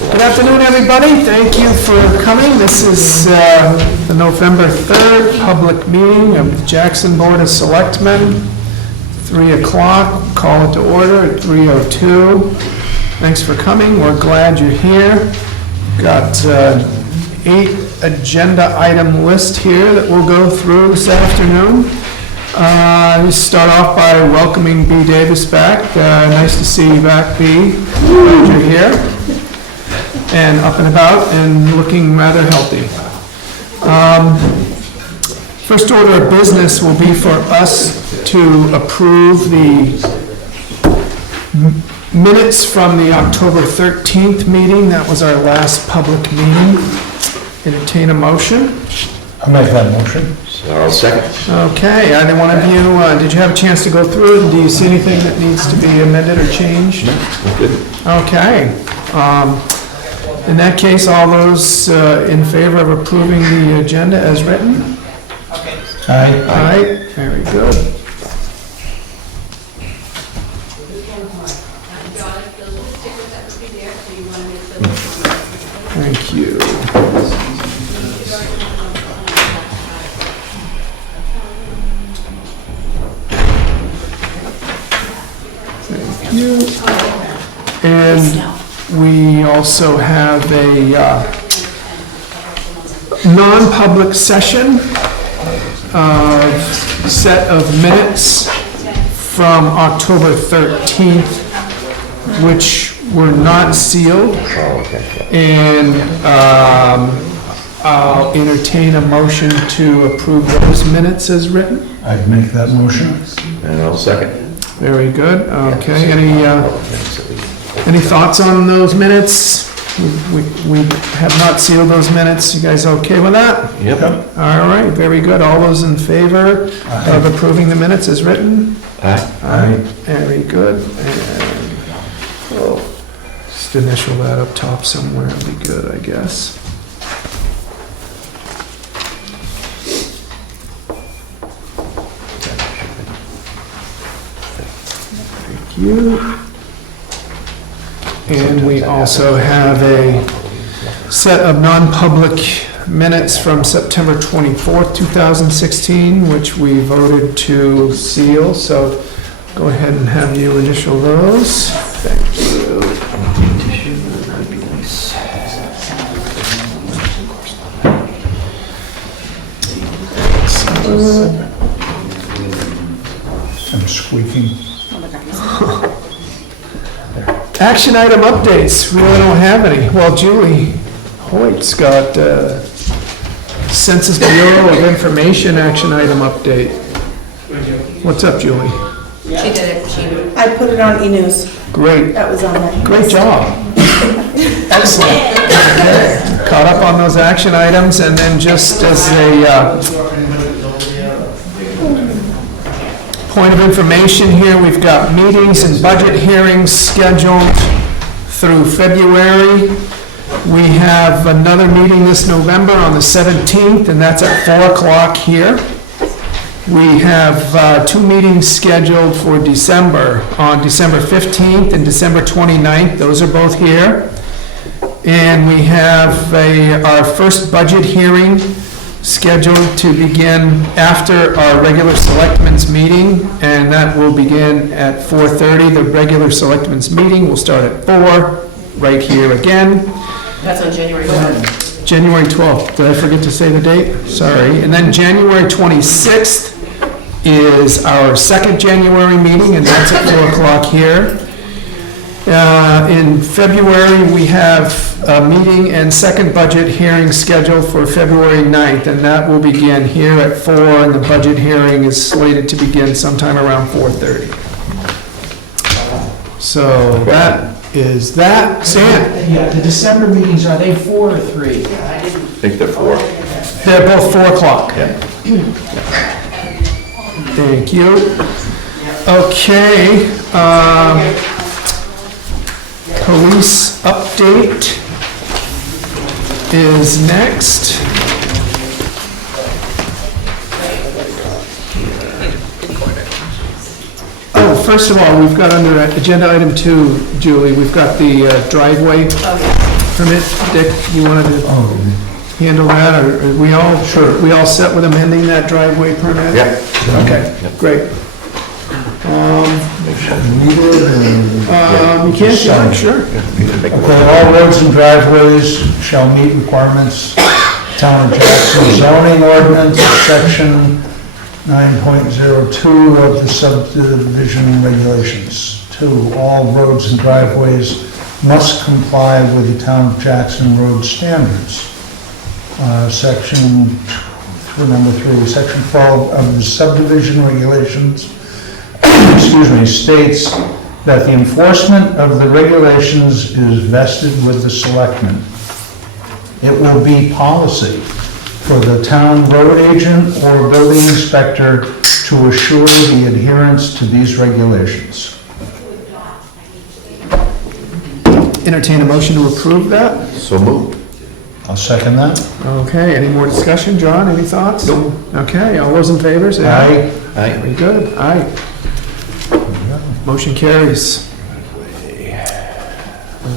Good afternoon, everybody. Thank you for coming. This is the November 3rd public meeting of the Jackson Board of Selectmen. 3 o'clock, call it to order at 3:02. Thanks for coming. We're glad you're here. Got 8 agenda item list here that we'll go through this afternoon. We start off by welcoming B. Davis back. Nice to see you back, B. Glad you're here and up and about and looking rather healthy. First order of business will be for us to approve the minutes from the October 13th meeting. That was our last public meeting. Entertain a motion. I'll make that motion. I'll second. Okay, either one of you, did you have a chance to go through it? Do you see anything that needs to be amended or changed? No, good. Okay. In that case, all those in favor of approving the agenda as written? Aye. Aye. Very good. Thank you. Thank you. And we also have a non-public session set of minutes from October 13th, which were not sealed. And I'll entertain a motion to approve those minutes as written. I'd make that motion. And I'll second. Very good. Okay, any thoughts on those minutes? We have not sealed those minutes. You guys okay with that? Yep. All right, very good. All those in favor of approving the minutes as written? Aye. Aye. Very good. And we'll just initial that up top somewhere. It'll be good, I guess. Thank you. And we also have a set of non-public minutes from September 24th, 2016, which we voted to seal. So go ahead and have you initial those. Thank you. I'm squeaking. Action item updates, we really don't have any. Well, Julie Hoyt's got Census Bureau of Information action item update. What's up, Julie? She did it. I put it on e-news. Great, That was on there. great job. Excellent. Caught up on those action items, and then just as a point of information here, we've got meetings and budget hearings scheduled through February. We have another meeting this November on the 17th, and that's at 4 o'clock here. We have 2 meetings scheduled for December, on December 15th and December 29th. Those are both here. And we have our first budget hearing scheduled to begin after our regular selectmen's meeting, and that will begin at 4:30. The regular selectmen's meeting will start at 4, right here again. That's on January 12th. January 12th, did I forget to say the date? Sorry. And then January 26th is our second January meeting, and that's at 4 o'clock here. In February, we have a meeting and second budget hearing scheduled for February 9th, and that will begin here at 4, and the budget hearing is slated to begin sometime around 4:30. So that is that. Sam? Yeah, the December meetings, are they 4 or 3? I think they're 4. They're both 4 o'clock. Yeah. Thank you. Okay. Police update is next. First of all, we've got under agenda item 2, Julie, we've got the driveway permit. Dick, you wanted to Oh, handle that, or are we all, we all set with amending that driveway permit? Yeah. Okay, Yep. great. read it You can, yeah, sure. Make a Okay, motion. all roads and driveways shall meet requirements, Town of Jackson zoning ordinance, section 9.02 of the subdivision regulations. 2, all roads and driveways must comply with the Town of Jackson road standards. Section, number 3, section 12 of the subdivision regulations, excuse me, states that the enforcement of the regulations is vested with the selectmen. It will be policy for the town road agent or building inspector to assure the adherence to these regulations. Entertain a motion to approve that? So moved. I'll second that. Okay, any more discussion, John, any thoughts? Nope. Okay, all those in favor, say aye. Aye. Very good, aye. Motion carries.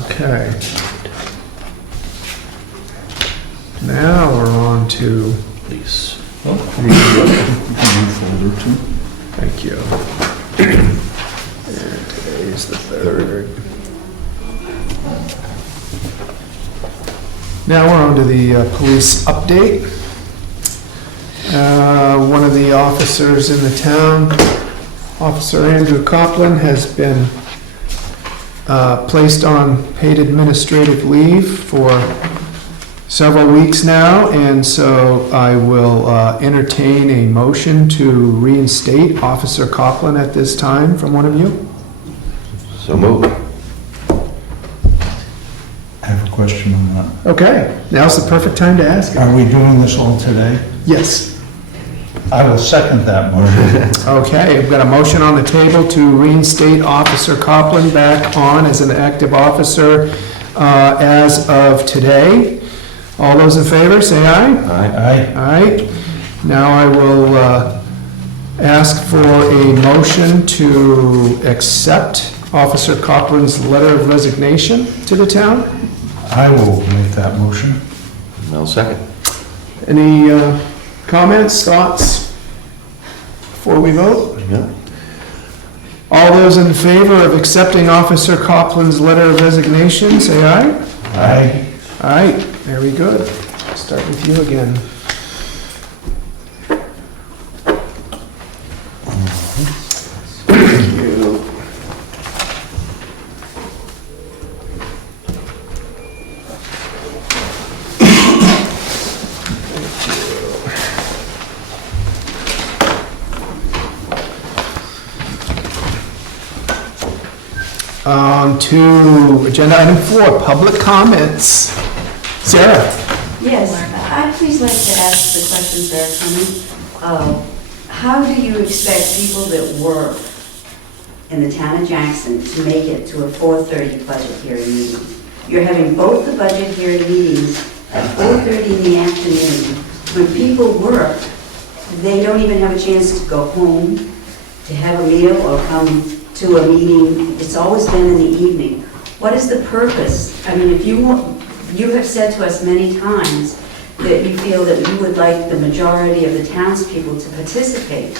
Okay. Now we're on to, Please. thank you. And today's the 3rd. Now we're on to the police update. One of the officers in the town, Officer Andrew Copeland, has been placed on paid administrative leave for several weeks now, and so I will entertain a motion to reinstate Officer Copeland at this time from one of you. So moved. I have a question on that. Okay, now's the perfect time to ask. Are we doing this all today? Yes. I will second that motion. Okay, I've got a motion on the table to reinstate Officer Copeland back on as an active officer as of today. All those in favor, say aye. Aye. Aye. Aye. Now I will ask for a motion to accept Officer Copeland's letter of resignation to the town. I will make that motion. And I'll second. Any comments, thoughts before we vote? Yeah. All those in favor of accepting Officer Copeland's letter of resignation, say aye. Aye. Aye, very good. Start with you again. Thank you. On to agenda item 4, public comments. Sarah? Yes, I'd please like to ask the questions that are coming. How do you expect people that work in the town of Jackson to make it to a 4:30 budget hearing meeting? You're having both the budget hearing meetings at 4:30 in the afternoon. When people work, they don't even have a chance to go home, to have a meal, or come to a meeting. It's always been in the evening. What is the purpose? I mean, if you have said to us many times that you feel that you would like the majority of the townspeople to participate.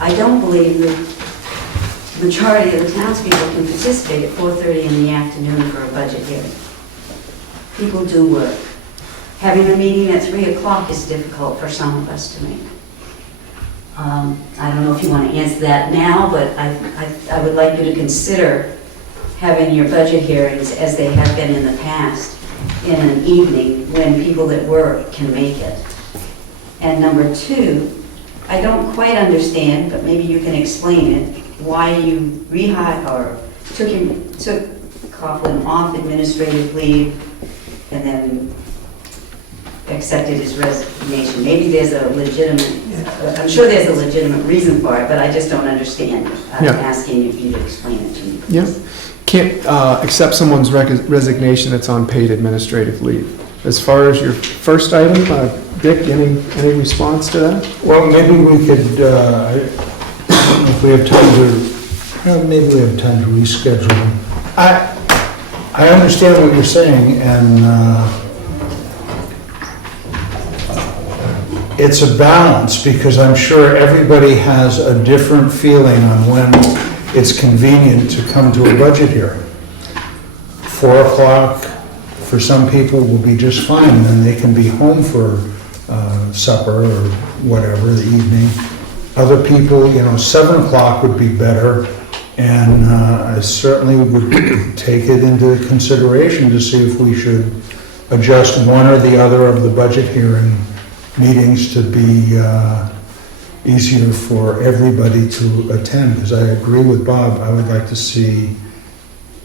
I don't believe the majority of the townspeople can participate at 4:30 in the afternoon for a budget hearing. People do work. Having a meeting at 3 o'clock is difficult for some of us to make. I don't know if you want to answer that now, but I would like you to consider having your budget hearings, as they have been in the past, in an evening when people that work can make it. And number 2, I don't quite understand, but maybe you can explain it, why you took Coughlin off administrative leave and then accepted his resignation. Maybe there's a legitimate, I'm sure there's a legitimate reason for it, but I just don't understand. I'm Yeah. asking if you to explain it to me. Yeah. Can't accept someone's resignation that's on paid administrative leave. As far as your first item, Dick, any response to that? Well, maybe we could, if we have time to, maybe we have time to reschedule. I understand what you're saying, and it's a balance, because I'm sure everybody has a different feeling on when it's convenient to come to a budget hearing. 4 o'clock for some people will be just fine, and then they can be home for supper or whatever, the evening. Other people, 7 o'clock would be better, and I certainly would take it into consideration to see if we should adjust one or the other of the budget hearing meetings to be easier for everybody to attend, because I agree with Bob, I would like to see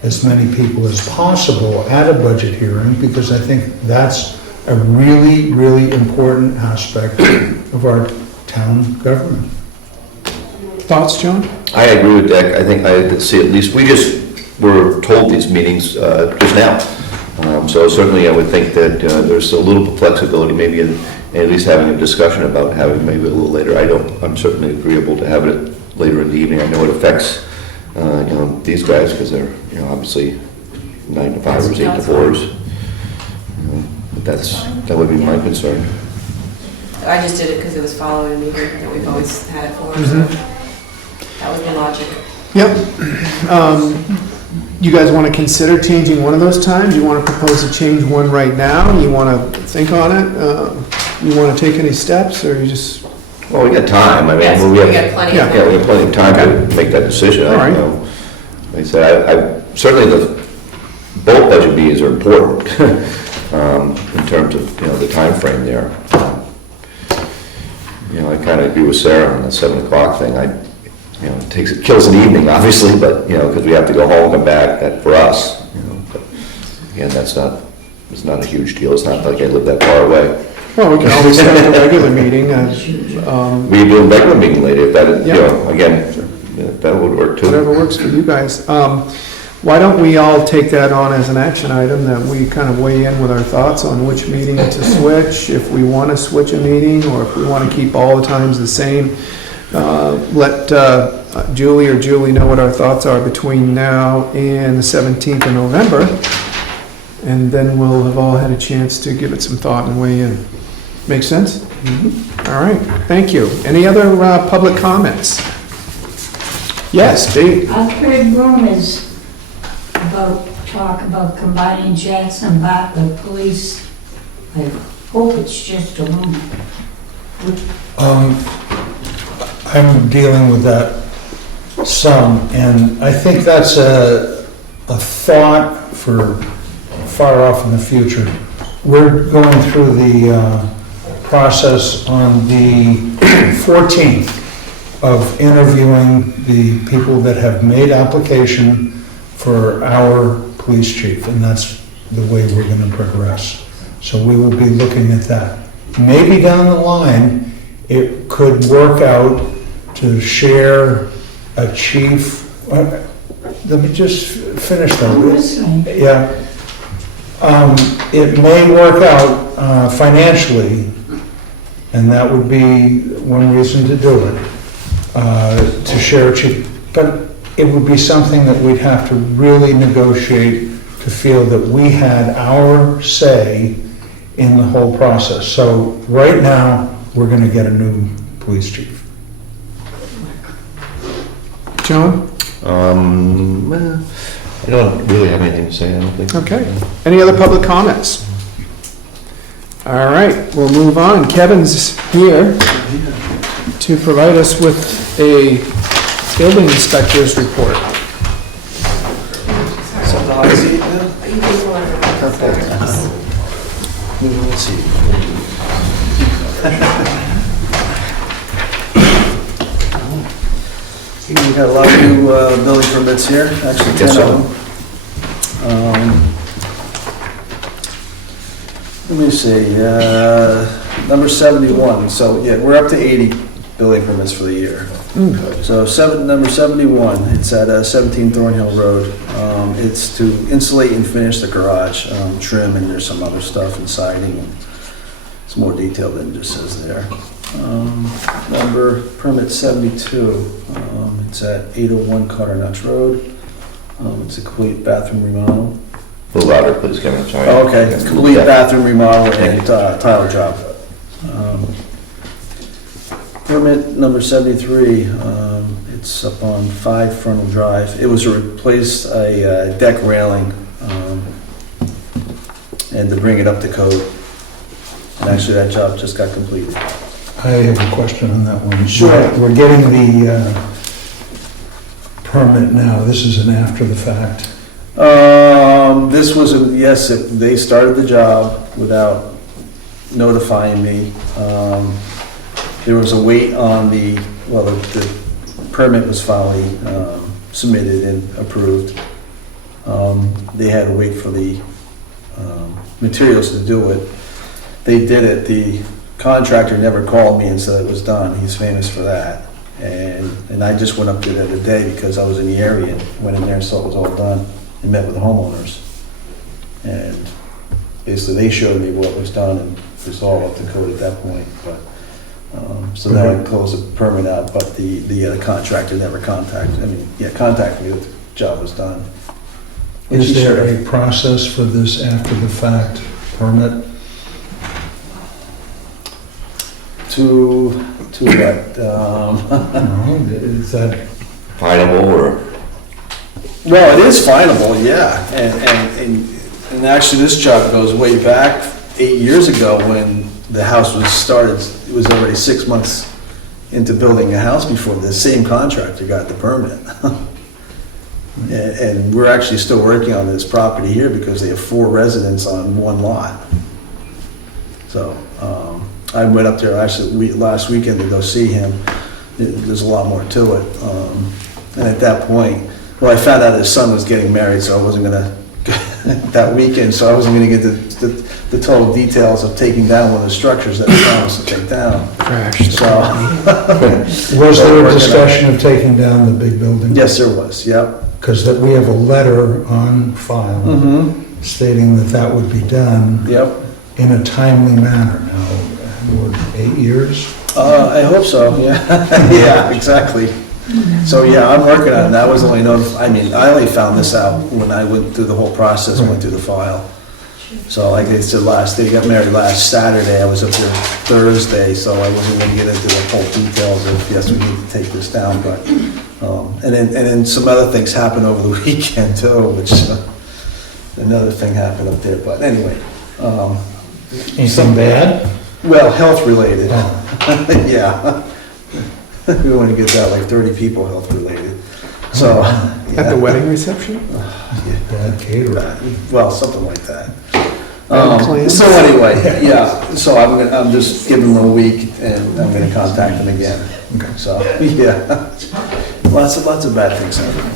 as many people as possible at a budget hearing, because I think that's a really, really important aspect of our town government. Thoughts, John? I agree with Dick. I think I see at least, we just were told these meetings just now. So certainly I would think that there's a little flexibility, maybe in at least having a discussion about having maybe a little later. I'm certainly agreeable to have it later in the evening. I know it affects, these guys, because they're, obviously 9 to 5 or 8 to 4s. But that would be my concern. I just did it because it was following a meeting that we've always had it for, so that was my logic. Yep. You guys want to consider changing one of those times? You want to propose to change one right now? You want to think on it? You want to take any steps, or you just... Well, we got time. I mean, Yes, we we have, got plenty of yeah, time. we have plenty of time to make that decision. All right. Like I said, I certainly both budget meetings are important in terms of, the time frame there. I kind of agree with Sarah on the 7 o'clock thing. It kills an evening, obviously, but, because we have to go home and come back, that for us, but again, it's not a huge deal. It's not like I live that far away. Well, we can always have a regular meeting. We could do a regular meeting later, if that, Yeah. again, that would work too. Whatever works for you guys. Why don't we all take that on as an action item, that we kind of weigh in with our thoughts on which meeting to switch, if we want to switch a meeting, or if we want to keep all the times the same. Let Julie or Julie know what our thoughts are between now and the 17th of November, and then we'll have all had a chance to give it some thought and weigh in. Make sense? All right, thank you. Any other public comments? Yes, Dave? I've heard rumors talk about combining Jackson and Bartlett Police. I hope it's just a rumor. I'm dealing with that some, and I think that's a thought for far off in the future. We're going through the process on the 14th of interviewing the people that have made application for our police chief, and that's the way we're going to progress. So we will be looking at that. Maybe down the line, it could work out to share a chief. Let me just finish I'm that. listening. Yeah. It may work out financially, and that would be one reason to do it, to share a chief. But it would be something that we'd have to really negotiate to feel that we had our say in the whole process. So right now, we're going to get a new police chief. John? I don't really have anything to say, I don't think. Okay. Any other public comments? All right, we'll move on. Kevin's here to provide us with a building inspector's report. So the hot seat now? You just want to- Let's see. We got a lot of new building permits here, actually 10 Yes, of them. Let me see, number 71, so yeah, we're up to 80 building permits for the year. So number 71, it's at 17 Thornhill Road. It's to insulate and finish the garage, trim, and there's some other stuff and siding. It's more detailed than it just says there. Number permit 72, it's at 801 Carter Knox Road. It's a complete bathroom remodel. A little louder, please, Kevin, I'm sorry. Okay, it's complete bathroom remodel and tile job. Permit number 73, it's up on 5 Frontal Drive. It was to replace a deck railing and to bring it up to code. And actually, that job just got completed. I have a question on that one. Sure. We're getting the permit now, this is an after the fact. This was, yes, they started the job without notifying me. There was a wait on the permit was finally submitted and approved. They had to wait for the materials to do it. They did it, the contractor never called me and said it was done, he's famous for that. And I just went up there the other day because I was in the area, and went in there and saw it was all done, and met with the homeowners. And basically, they showed me what was done, and it was all up to code at that point, but, so now I closed the permit out, but the contractor never contacted me, the job was done. Is there a process for this after the fact permit? To what? No, is that, Finable, or? Well, it is finable, yeah, and actually, this job goes way back 8 years ago when the house was started. It was already 6 months into building a house before the same contractor got the permit. And we're actually still working on this property here because they have 4 residents on one lot. So, I went up there actually last weekend to go see him. There's a lot more to it. And at that point, well, I found out his son was getting married, so I wasn't gonna, that weekend, so I wasn't gonna get the total details of taking down one of the structures that we promised to take down. So. was there a discussion of taking down the big building? Yes, there was, yep. Because we have a letter on file stating that that would be done Yep. in a timely manner. Now, what, 8 years? I hope so, yeah. Yeah, exactly. So, yeah, I'm working on it. That was only I only found this out when I went through the whole process, went through the file. So like they said they got married last Saturday. I was up there Thursday, so I wasn't gonna get into the whole details of, yes, we need to take this down, but, and then some other things happened over the weekend too, which, another thing happened up there, but anyway. Anything bad? Well, health related. Oh. Yeah. We want to get that like 30 people health related. So. At the wedding reception? Bad catering. Well, something like that. Plans? So anyway, yeah, so I'm just giving them a week and I'm gonna contact them again. Okay. So, yeah. Lots of bad things happening.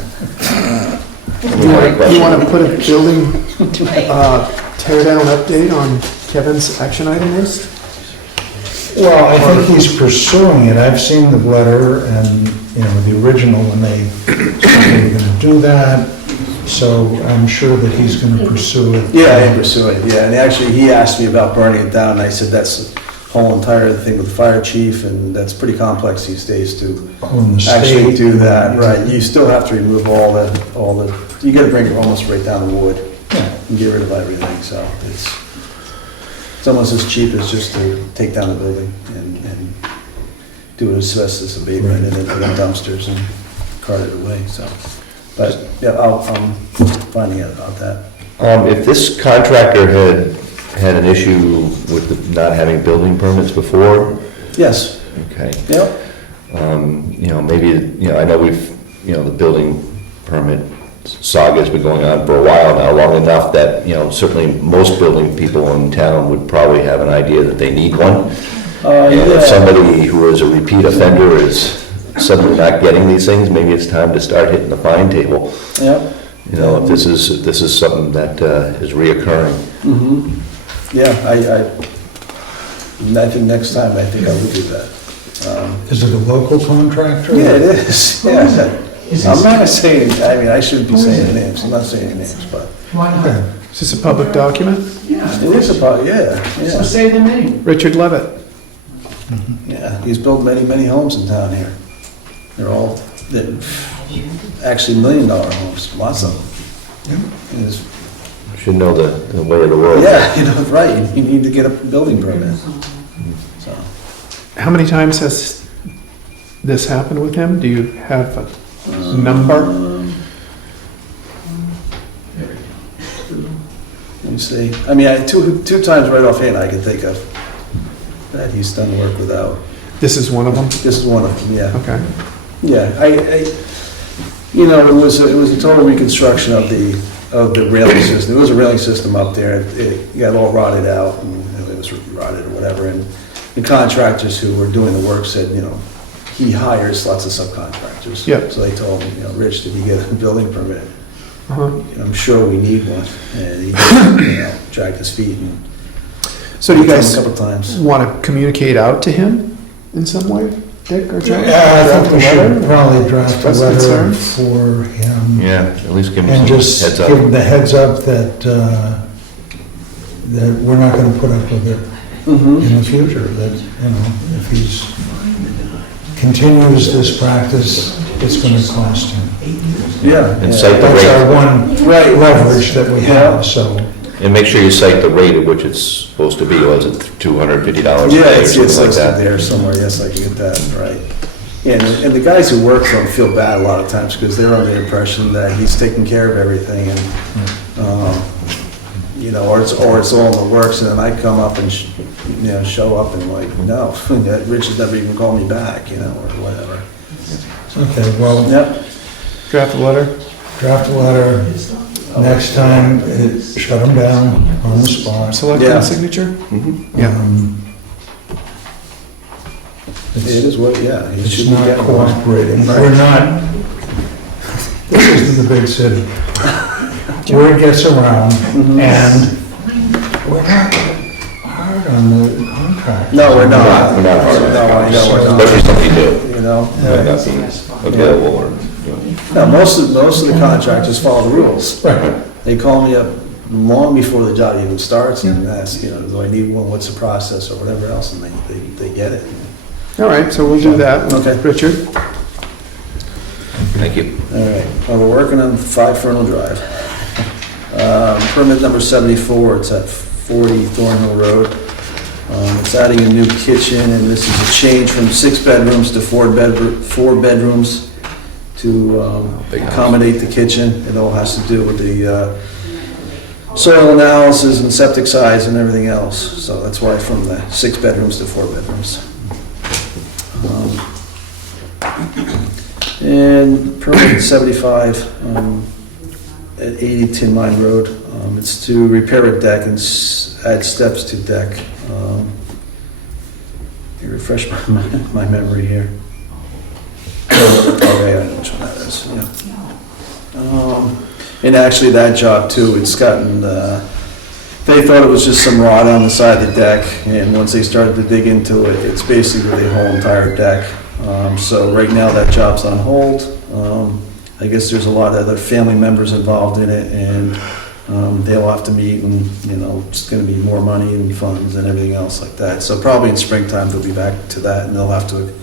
You want to put a building tear down update on Kevin's action item list? Well, I think he's pursuing it. I've seen the letter and, the original when they said they were gonna do that. So I'm sure that he's gonna pursue it. Yeah, I am pursuing it, yeah, and actually, he asked me about burning it down, and I said, that's the whole entire thing with the fire chief, and that's pretty complex these days to On the actually state. do that, right? You still have to remove all the, you gotta bring it almost right down to wood Yeah. and get rid of everything, so it's almost as cheap as just to take down the building and do an asbestos abatement and then put in dumpsters and cart it away, so. But, yeah, I'm finding out about that. If this contractor had an issue with not having building permits before, Yes, okay, yep, maybe, I know the building permit saga's been going on for a while now, long enough that, certainly most building people in town would probably have an idea that they need one. And if yeah. somebody who is a repeat offender is suddenly not getting these things, maybe it's time to start hitting the fine table. Yep. If this is something that is reoccurring. Yeah, I think next time, I think I will do that. Is it a local contractor? Yeah, it is, yeah. I'm not saying, I shouldn't be saying names, I'm not saying names, but Why not? Okay. Is this a public document? it is about, yeah. Say the name. Richard Levitt. Yeah, he's built many, many homes in town here. They're actually $1 million homes, lots of them. He's Should know the way of the world. Yeah, right, you need to get a building permit. So, How many times has this happened with him? Do you have a number? Let me see, I mean, two times right offhand I can think of that he's done work without. This is one of them? This is one of them, yeah. Okay. Yeah, it was a total reconstruction of the railing system. There was a railing system up there, it got all rotted out, and it was rotted or whatever, and the contractors who were doing the work said, he hires lots of subcontractors. Yep. So they told me, Rich, did you get a building permit? Uh-huh. I'm sure we need one, and he dragged his feet and So do you told him guys a couple times. want to communicate out to him in some way, Dick or John? Yeah, I think we Draft a letter? should probably draft a Express letter concern? for him. Yeah, at least give And them some just heads give him up. the heads up that we're not gonna put up with it Mhm. in the future, that, if he's continues this practice, it's gonna cost him. Yeah. And yeah. cite the That's our rate, one Right. leverage that we have, so. and make sure you cite the rate at which it's supposed to be. Was it $250 a Yeah, day or it's something like listed that? there somewhere, yes, I can get that, right. And the guys who work for him feel bad a lot of times, because they're under the impression that he's taking care of everything, and, or it's all in the works, and then I come up and, show up and like, no, that Rich has never even called me back, or whatever. Okay, well, Yep, Draft a letter? draft a letter. Next time, shut him down on the spot. Select Yeah. a signature? Mhm. Yeah. it is what, yeah. he It's should be not getting one. cooperating. We're not, this isn't the big city. Word gets around, and we're not hard on the contract. No, we're not. We're not hard. No, I know we're not. Especially something new. Might not be available or, No, most of the contractors follow the rules. Right. They call me up long before the job even starts and ask, do I need one, what's the process, or whatever else, and they get it. All right, so we'll do that. Okay. Richard? thank you. All right, well, we're working on 5 Fernal Drive. Permit number 74, it's at 40 Thornhill Road. It's adding a new kitchen, and this is a change from 6 bedrooms to 4 bedrooms to Big house. accommodate the kitchen. It all has to do with the soil analysis and septic size and everything else. So that's why from the 6 bedrooms to 4 bedrooms. And permit 75 at 80 Tin Mine Road. It's to repair a deck and add steps to deck. You refresh my memory here. Oh, yeah, I know which one that is, yeah. And actually, that job too, it's gotten, they thought it was just some rot on the side of the deck, and once they started to dig into it, it's basically the whole entire deck. So right now, that job's on hold. I guess there's a lot of other family members involved in it, and they'll have to meet, and, it's gonna be more money and funds and everything else like that. So probably in springtime, they'll be back to that, and they'll have to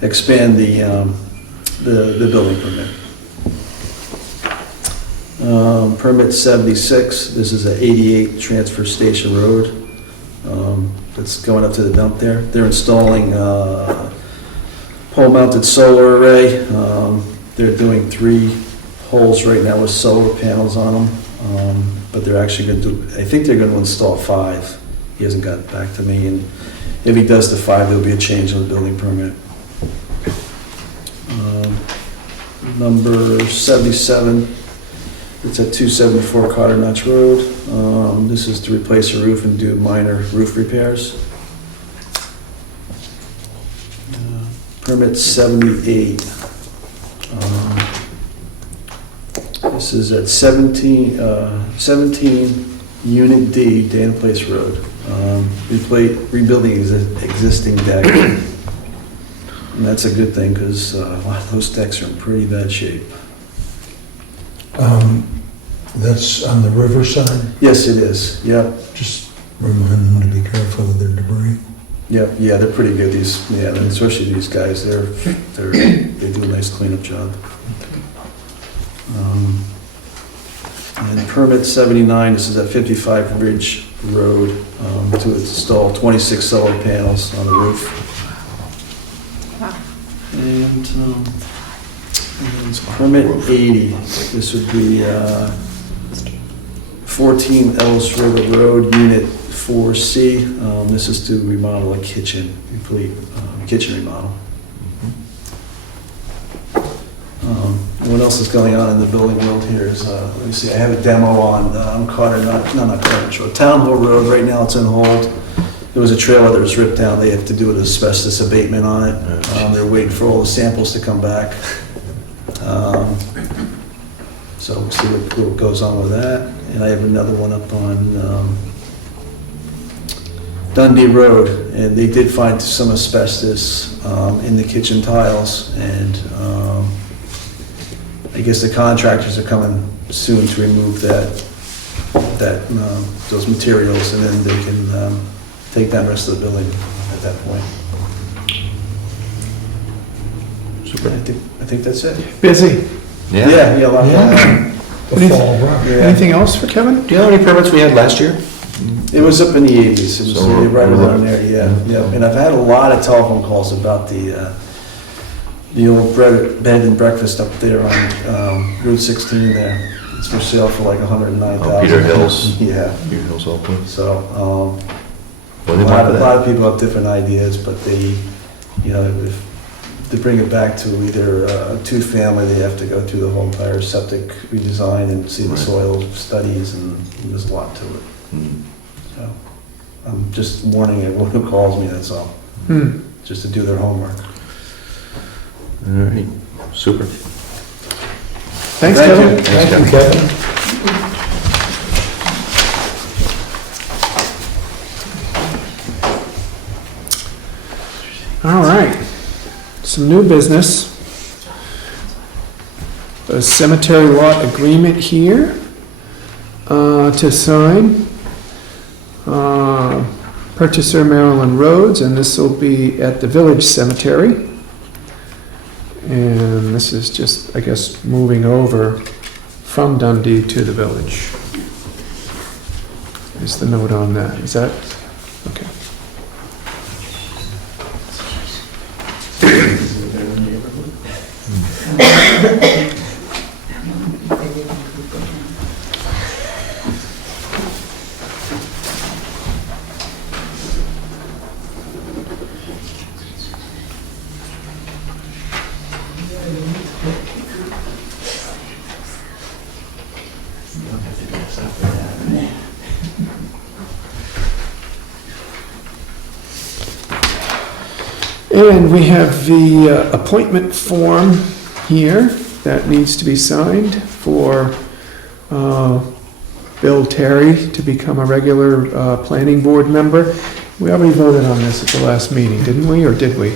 expand the building permit. Permit 76, this is at 88 Transfer Station Road. That's going up to the dump there. They're installing pole-mounted solar array. They're doing 3 holes right now with solar panels on them. But they're actually going to do, I think they're going to install 5. He hasn't got back to me, and if he does the 5, there'll be a change in the building permit. Number 77, it's at 274 Cotter Notch Road. This is to replace a roof and do minor roof repairs. Permit 78. This is at 17 Unit D, Dana Place Road. Rebuilding existing deck. And that's a good thing, because a lot of those decks are in pretty bad shape. That's on the riverside. Yes, it is, yep. Just remind them to be careful of their debris. Yep, yeah, they're pretty good, especially these guys, they do a nice cleanup job. And permit 79, this is at 55 Ridge Road, to install 26 solar panels on the roof. And permit 80, this would be 14 Ellis River Road, Unit 4C. This is to remodel a kitchen, complete kitchen remodel. What else is going on in the building world here is, let me see, I have a demo on Carter, not Carter Road, Town Hall Road. Right now it's on hold. There was a trailer that was ripped down. They have to do an asbestos abatement on it. They're waiting for all the samples to come back. So we'll see what goes on with that. And I have another one up on Dundee Road, and they did find some asbestos in the kitchen tiles, and I guess the contractors are coming soon to remove those materials, and then they can take down the rest of the building at that point. Super. I think that's it. Busy. Yeah, a lot. The fall rush. Yeah. Anything else for Kevin? Do you know how many permits we had last year? It was up in the 80s. It was So right we're around there. Yeah. And I've had a lot of telephone calls about the old bed and breakfast up there on Route 16 there. It's for sale for like $109,000. Peter Hills. Yeah. Peter Hills all place. So What a do they want for that? lot of people have different ideas, but they, if to bring it back to either a two-family, they have to go through the whole entire septic redesign and see the Right. soil studies, and there's a lot to it. Hmm. So I'm just warning everyone who calls me, that's all, just to do their homework. All right, super. Thanks, Thank Kevin. you. Thank you, Kevin. All right. Some new business. A cemetery lot agreement here to sign. Purchaser Maryland Roads, and this will be at the Village Cemetery. And this is just, I guess, moving over from Dundee to the village. Is the note on that? Is that, okay. And we have the appointment form here that needs to be signed for Bill Terry to become a regular planning board member. We already voted on this at the last meeting, didn't we, or did we?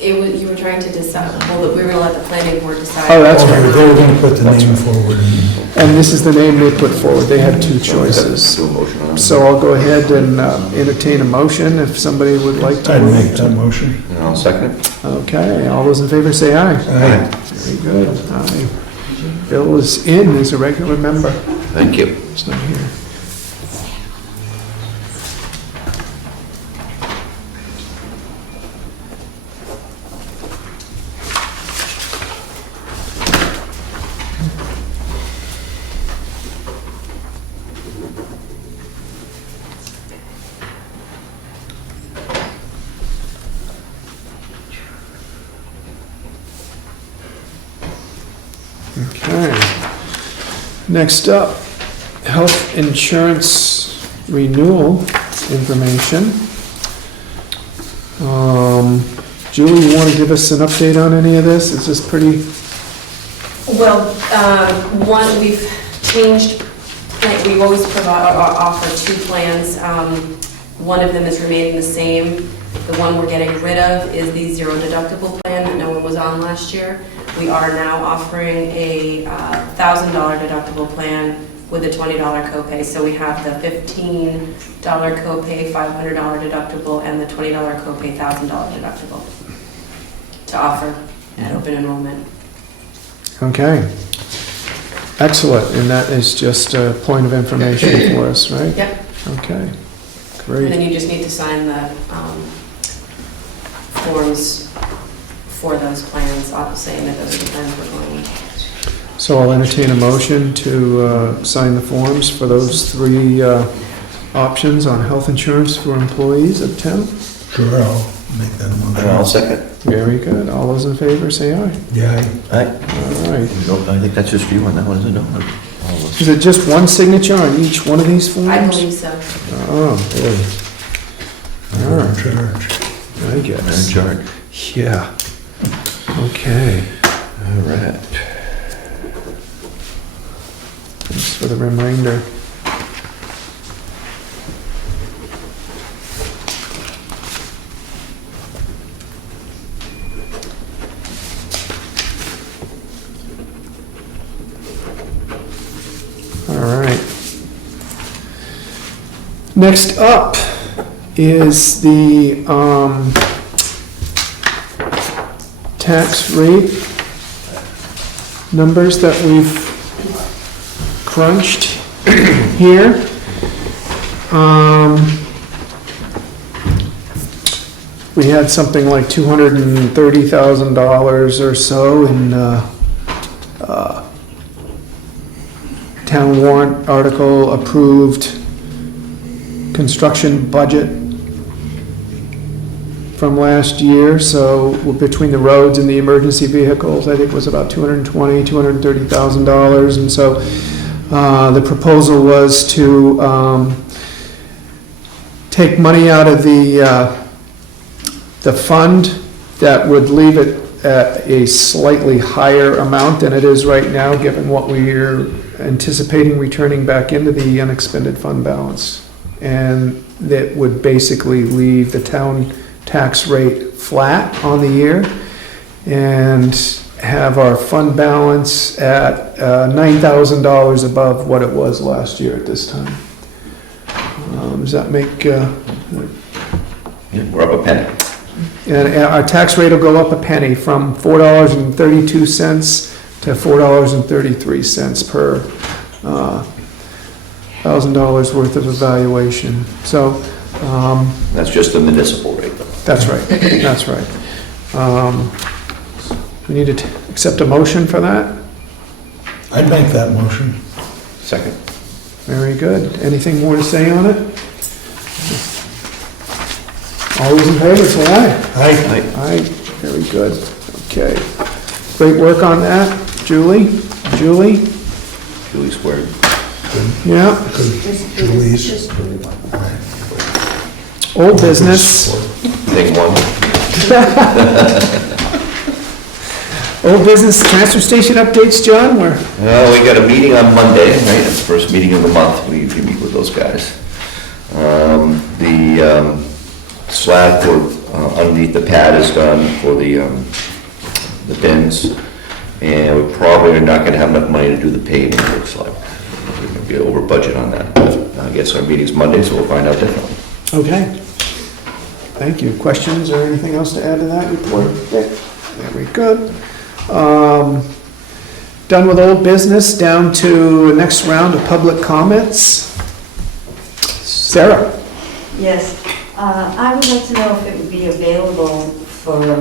You were trying to decide, well, we were gonna let the planning board decide. Oh, that's They right. were going to put the name forward. And this is the name they put forward. They had two choices. Do a motion on it. So I'll go ahead and entertain a motion if somebody would like to. I'd make that motion. And I'll second it. Okay, all those in favor say aye. Aye. Very good, aye. Bill is in as a regular member. Thank you. It's not here. Okay. Next up, health insurance renewal information. Julie, you want to give us an update on any of this? Is this pretty, Well, one, we've changed, like, we've always offered two plans. One of them is remaining the same. The one we're getting rid of is the zero deductible plan that no one was on last year. We are now offering a $1,000 deductible plan with a $20 copay. So we have the $15 copay, $500 deductible, and the $20 copay, $1,000 deductible to offer at open enrollment. okay. Excellent, and that is just a point of information for us, right? Yep. Okay, And great. then you just need to sign the forms for those plans, saying that those are the plans we're going with. So I'll entertain a motion to sign the forms for those three options on health insurance for employees of town. Sure, I'll make that a And I'll motion. second. Very good. All those in favor, say aye. Yeah, Aye. All right. I think that's just you on that one, isn't it? No, all of us. Is it just one signature on each one of these forms? I believe so. Oh, boy. you're in charge. I I'm in guess. charge. Yeah. Okay. All right. Thanks for the reminder. All right. Next up is the tax rate numbers that we've crunched here. We had something like $230,000 or so in town warrant article approved construction budget from last year. So between the roads and the emergency vehicles, I think it was about $230,000. And so the proposal was to take money out of the fund that would leave it at a slightly higher amount than it is right now, given what we're anticipating returning back into the unexpended fund balance. And that would basically leave the town tax rate flat on the year and have our fund balance at $9,000 above what it was last year at this time. Does that make, Yeah, we're up a penny. and our tax rate will go up a penny from $4.32 to $4.33 per $1,000 worth of evaluation. So, That's just the municipal rate, though. that's right, that's right. We need to accept a motion for that? I'd make that motion. Second. Very good. Anything more to say on it? All those in favor, say aye. Aye. Aye, very good. Okay. Great work on that, Julie. Julie? Julie squared. Yeah. Julie's. Old business. Thing one. Old business transfer station updates, John? Where? We got a meeting on Monday, right? It's the first meeting of the month. We usually meet with those guys. The slab for underneath the pad is done for the bins. And we probably are not gonna have enough money to do the paving, it looks like. We're gonna be over budget on that. But I guess our meeting's Monday, so we'll find out differently. Okay. Thank you. Questions or anything else to add to that report? Okay. Very good. Done with old business, down to the next round of public comments. Sarah? Yes, I would like to know if it would be available for,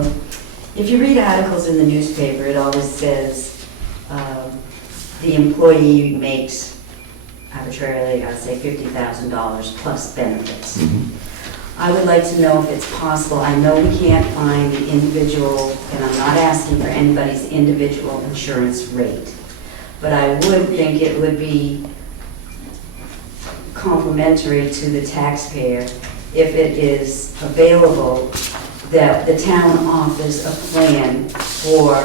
if you read articles in the newspaper, it always says the employee makes arbitrarily, I'd say $50,000 plus benefits. I would like to know if it's possible, I know we can't find the individual, and I'm not asking for anybody's individual insurance rate, but I would think it would be complimentary to the taxpayer if it is available that the town offers a plan for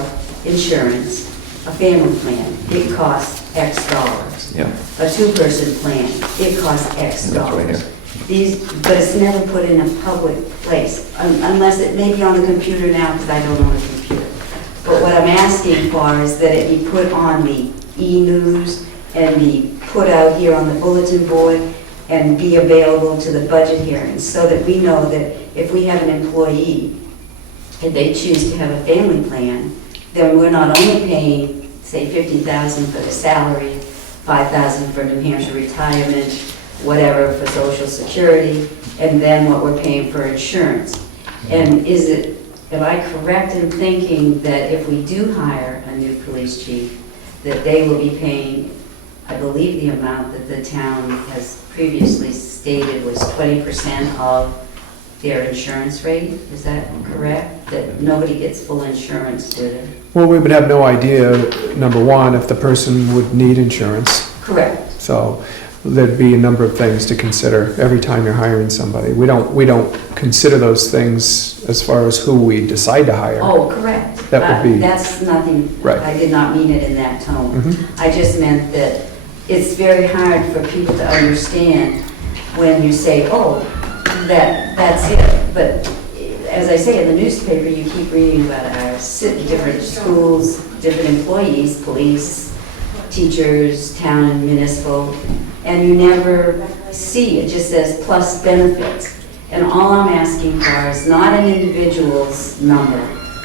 insurance, a family plan. It costs X dollars. Yeah. A two-person plan, it costs X That's right dollars. here. But it's never put in a public place, unless it may be on the computer now, because I don't own a computer. But what I'm asking for is that it be put on the e-news and be put out here on the bulletin board and be available to the budget hearings, so that we know that if we have an employee and they choose to have a family plan, then we're not only paying say 50,000 for the salary, 5,000 for New Hampshire retirement, whatever for Social Security, and then what we're paying for insurance. And am I correct in thinking that if we do hire a new police chief, that they will be paying, I believe the amount that the town has previously stated was 20% of their insurance rate? Is that correct? That nobody gets full insurance, do they? Well, we would have no idea, number one, if the person would need insurance. Correct. So there'd be a number of things to consider every time you're hiring somebody. We don't consider those things as far as who we decide to hire. Oh, correct. That would be- That's nothing, Right. I did not mean it in that tone. Mhm. I just meant that it's very hard for people to understand when you say, oh, that's it. But as I say, in the newspaper, you keep reading about our different schools, different employees, police, teachers, town and municipal, and you never see, it just says plus benefits. And all I'm asking for is not an individual's number,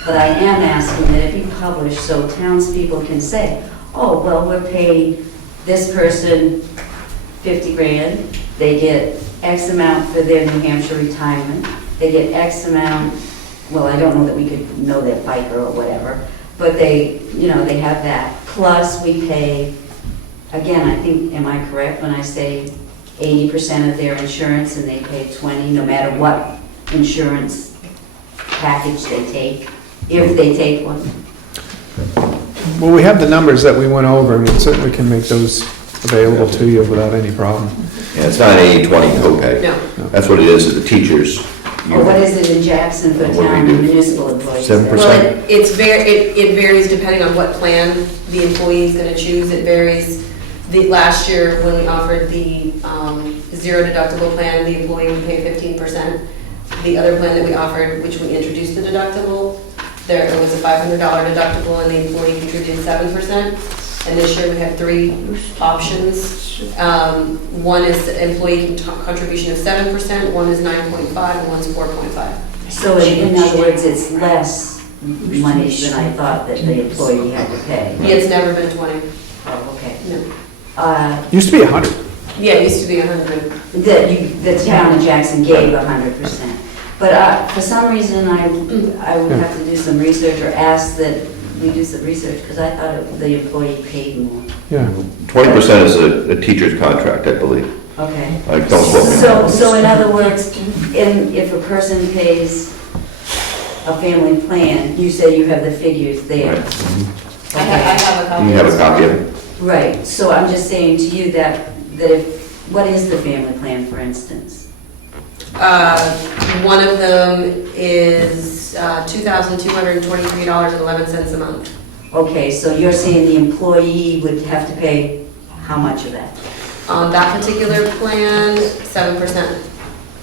but I am asking that it be published so townspeople can say, oh, well, we're paying this person 50 grand, they get X amount for their New Hampshire retirement, they get X amount, well, I don't know that we could know their FICA or whatever, but they have that. Plus, we pay, again, I think, am I correct when I say 80% of their insurance and they pay 20, no matter what insurance package they take, if they take one? Well, we have the numbers that we went over, and we certainly can make those available to you without any problem. Yeah, it's not an 80/20 copay. No. That's what it is to the teachers. Or what is it in Jackson for What do we town do? municipal employees? 7%? Well, it varies depending on what plan the employee is gonna choose. It varies. Last year, when we offered the zero deductible plan, the employee would pay 15%. The other plan that we offered, which we introduced the deductible, there it was a $500 deductible and the employee contributed 7%. And this year we have three options. One is employee contribution of 7%, one is 9.5, and one's 4.5. So in other words, it's less money than I thought that the employee had to pay? It's never been 20. Oh, okay. No. Used to be 100. Yeah, it used to be 100. The town of Jackson gave 100%. But for some reason, I would have to do some research or ask that we do some research, because I thought the employee paid more. Yeah. 20% is a teacher's contract, I believe. Okay. Like, don't quote me on that. So in other words, if a person pays a family plan, you say you have the figures there. Right. I have a copy. You have a copy of it? Right, so I'm just saying to you that what is the family plan, for instance? One of them is $2,223.11 a month. Okay, so you're saying the employee would have to pay how much of that? On that particular plan, 7%.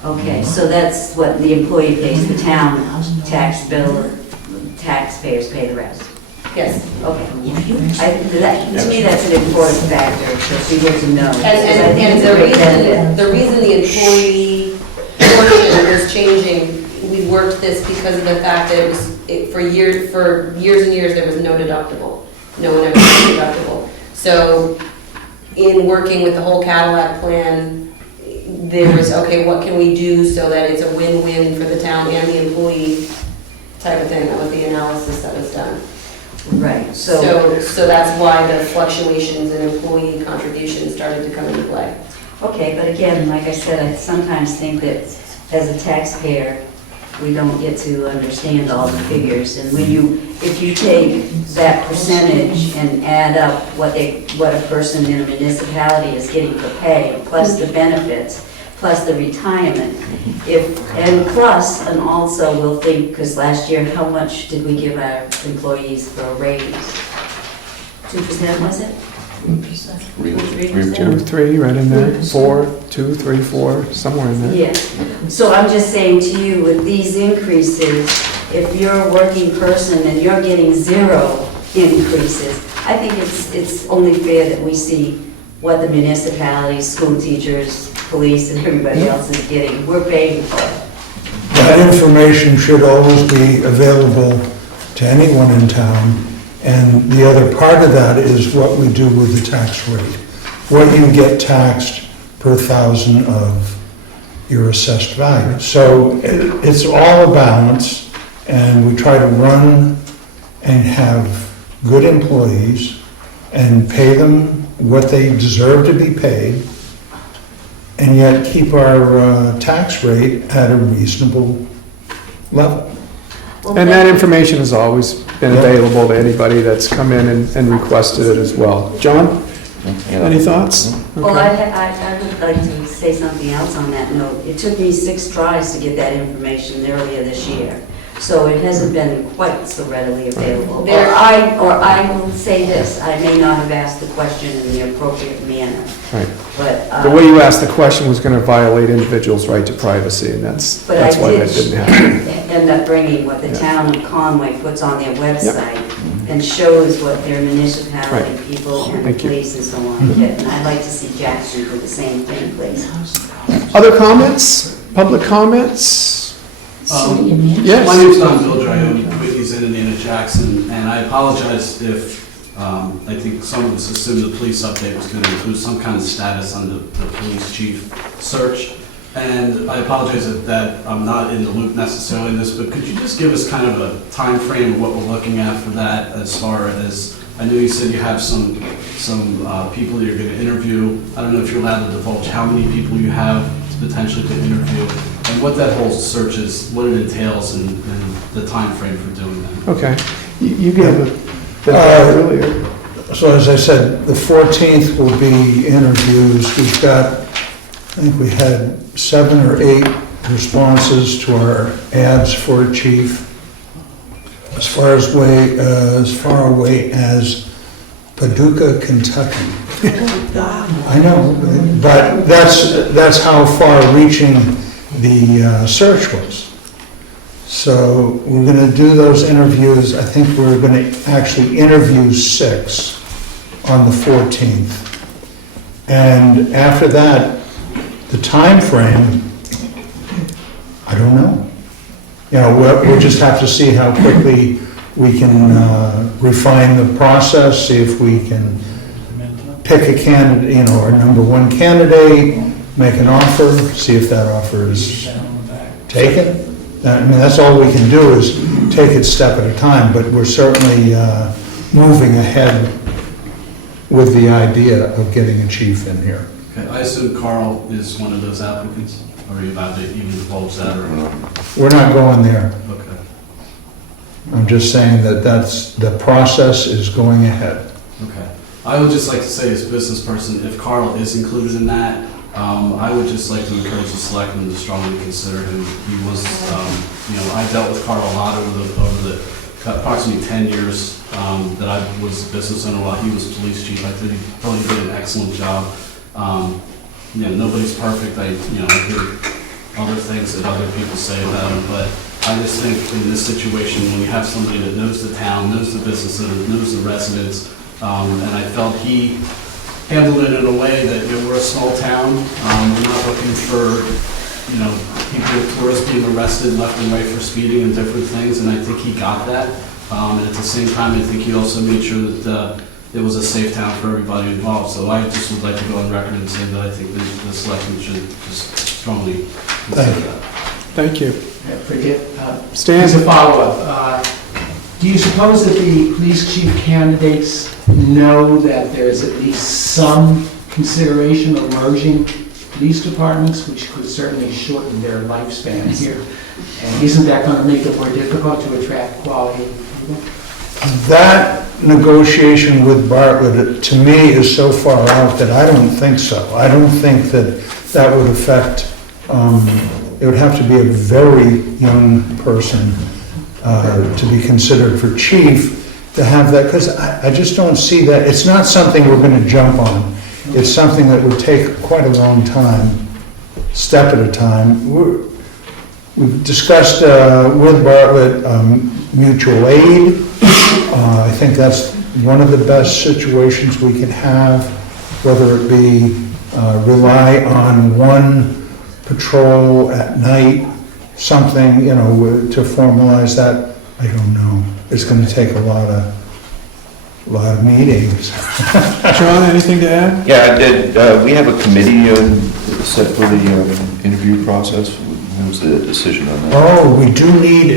Okay, so that's what the employee pays, the town tax bill, taxpayers pay the rest? Yes. Okay. To me, that's an important factor for people to know. because I think And it's a great benefit. the reason the employee portion was changing, we worked this because of the fact that for years and years, there was no deductible. No one ever had a deductible. So in working with the whole Cadillac plan, there was, okay, what can we do so that it's a win-win for the town and the employee type of thing? That was the analysis that was done. Right, so, So that's why the fluctuations in employee contributions started to come into play. okay, but again, like I said, I sometimes think that as a taxpayer, we don't get to understand all the figures. And if you take that percentage and add up what a person in a municipality is getting for pay, plus the benefits, plus the retirement, and also we'll think, because last year, how much did we give our employees for a raise? 2%, was it? 2, 3, right in there. 4, 2, 3, 4, somewhere in there. Yeah, so I'm just saying to you, with these increases, if you're a working person and you're getting 0 increases, I think it's only fair that we see what the municipalities, school teachers, police, and everybody else is getting. We're paying for it. That information should always be available to anyone in town And the other part of that is what we do with the tax rate. What you get taxed per thousand of your assessed value. So it's all a balance, and we try to run and have good employees and pay them what they deserve to be paid, and yet keep our tax rate at a reasonable level. And that information has always been available to anybody that's come in and requested it as well. John, any thoughts? Well, Okay. I would like to say something else on that note. It took me 6 tries to get that information earlier this year, so it hasn't been quite so readily available. Or I will say this, I may not have asked the question in the appropriate manner, Right. but. The way you asked the question was going to violate individuals' right to privacy, and that's But why I that didn't happen. did end up bringing what the Yeah. town of Conway puts on their website and shows what their municipality Right. people and Thank you. police and so on get. And I'd like to see Jackson do the same thing, please. Other comments? Public comments? See what you mean? Yes. My name's Don Bilger, I own Quickies in Indiana Jackson, and I apologize if, I think some of us assumed the police update was going to include some kind of status on the police chief search. And I apologize that I'm not in the loop necessarily in this, but could you just give us kind of a time frame of what we're looking at for that, as far as, I know you said you have some people you're going to interview. I don't know if you're allowed to divulge how many people you have potentially to interview, and what that whole search is, what it entails, and the time frame for doing that. Okay. You gave a bit earlier. So as I said, the 14th will be interviews. We've got, I think we had 7 or 8 responses to our ads for a chief. As far away as Paducah, Kentucky. I know, but that's how far-reaching the search was. So we're going to do those interviews. I think we're going to actually interview 6 on the 14th. And after that, the time frame, I don't know. You know, we'll just have to see how quickly we can refine the process, see if we can pick a candidate, you know, our number 1 candidate, make an offer, see if that offer is taken. I mean, that's all we can do is take it step at a time, but we're certainly moving ahead with the idea of getting a chief in here. Okay, I assume Carl is one of those applicants, or are you about to even divulge that, or? We're not going there. Okay. I'm just saying that the process is going ahead. Okay. I would just like to say, as a business person, if Carl is included in that, I would just like to encourage the selectmen to strongly consider him. He was, I dealt with Carl a lot over the approximately 10 years that I was a business owner while he was police chief. I think he probably did an excellent job. Nobody's perfect. I hear other things that other people say about him, but I just think in this situation, when you have somebody that knows the town, knows the business owners, knows the residents, and I felt he handled it in a way that, we're a small town. We're not looking for, people, tourists being arrested left and right for speeding and different things, and I think he got that. And at the same time, I think he also made sure that it was a safe town for everybody involved. So I just would like to go on record and say that I think the selectmen should just strongly consider that. Thank you. Stan? As a follow-up, do you suppose that the police chief candidates know that there's at least some consideration of merging police departments, which could certainly shorten their lifespan here? And isn't that going to make it more difficult to attract quality people? That negotiation with Bartlett, to me, is so far out that I don't think so. I don't think that would affect, it would have to be a very young person to be considered for chief to have that, because I just don't see that. It's not something we're going to jump on. It's something that would take quite a long time, step at a time. We've discussed with Bartlett mutual aid. I think that's one of the best situations we can have, whether it be rely on one patrol at night, something, to formalize that. I don't know. It's going to take a lot of A lot of meetings. John, anything to add? Yeah, we have a committee set for the interview process. What was the decision on that? Oh, we do need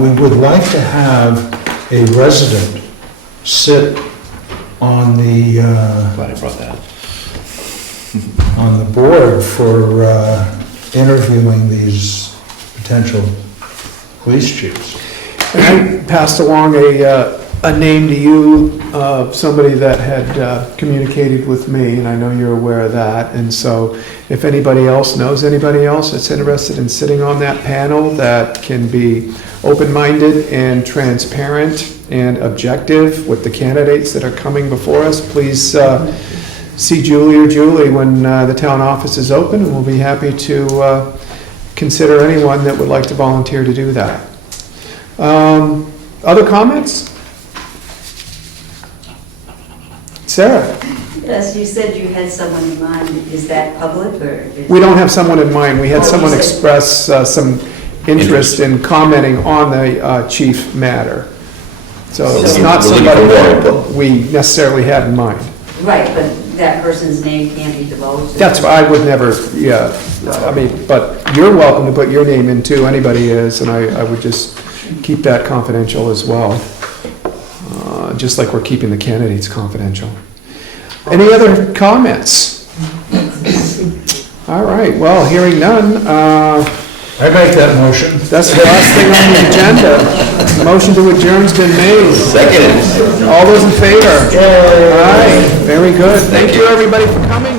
we would like to have a resident sit on the, Glad I brought that up. on the board for interviewing these potential police chiefs. And I passed along a name to you of somebody that had communicated with me, and I know you're aware of that. And so if anybody else knows anybody else that's interested in sitting on that panel that can be open-minded and transparent and objective with the candidates that are coming before us, please see Julie or Julie when the town office is open, and we'll be happy to consider anyone that would like to volunteer to do that. Other comments? Sarah? Yes, you said you had someone in mind. Is that public or? We don't have someone in mind. We had Oh, you someone said- express some interest in commenting on the chief matter. So it's not We're looking for somebody more that input. we necessarily had in mind. Right, but that person's name can't be divulged? That's why I would never, yeah, I mean, but you're welcome to put your name in too, anybody is, and I would just keep that confidential as well. Just like we're keeping the candidates confidential. Any other comments? All right, well, hearing none, I make that motion. that's the last thing on the agenda. Motion to adjourn's been made. Second. All those in favor? All right, very good. Thank you, everybody, for coming.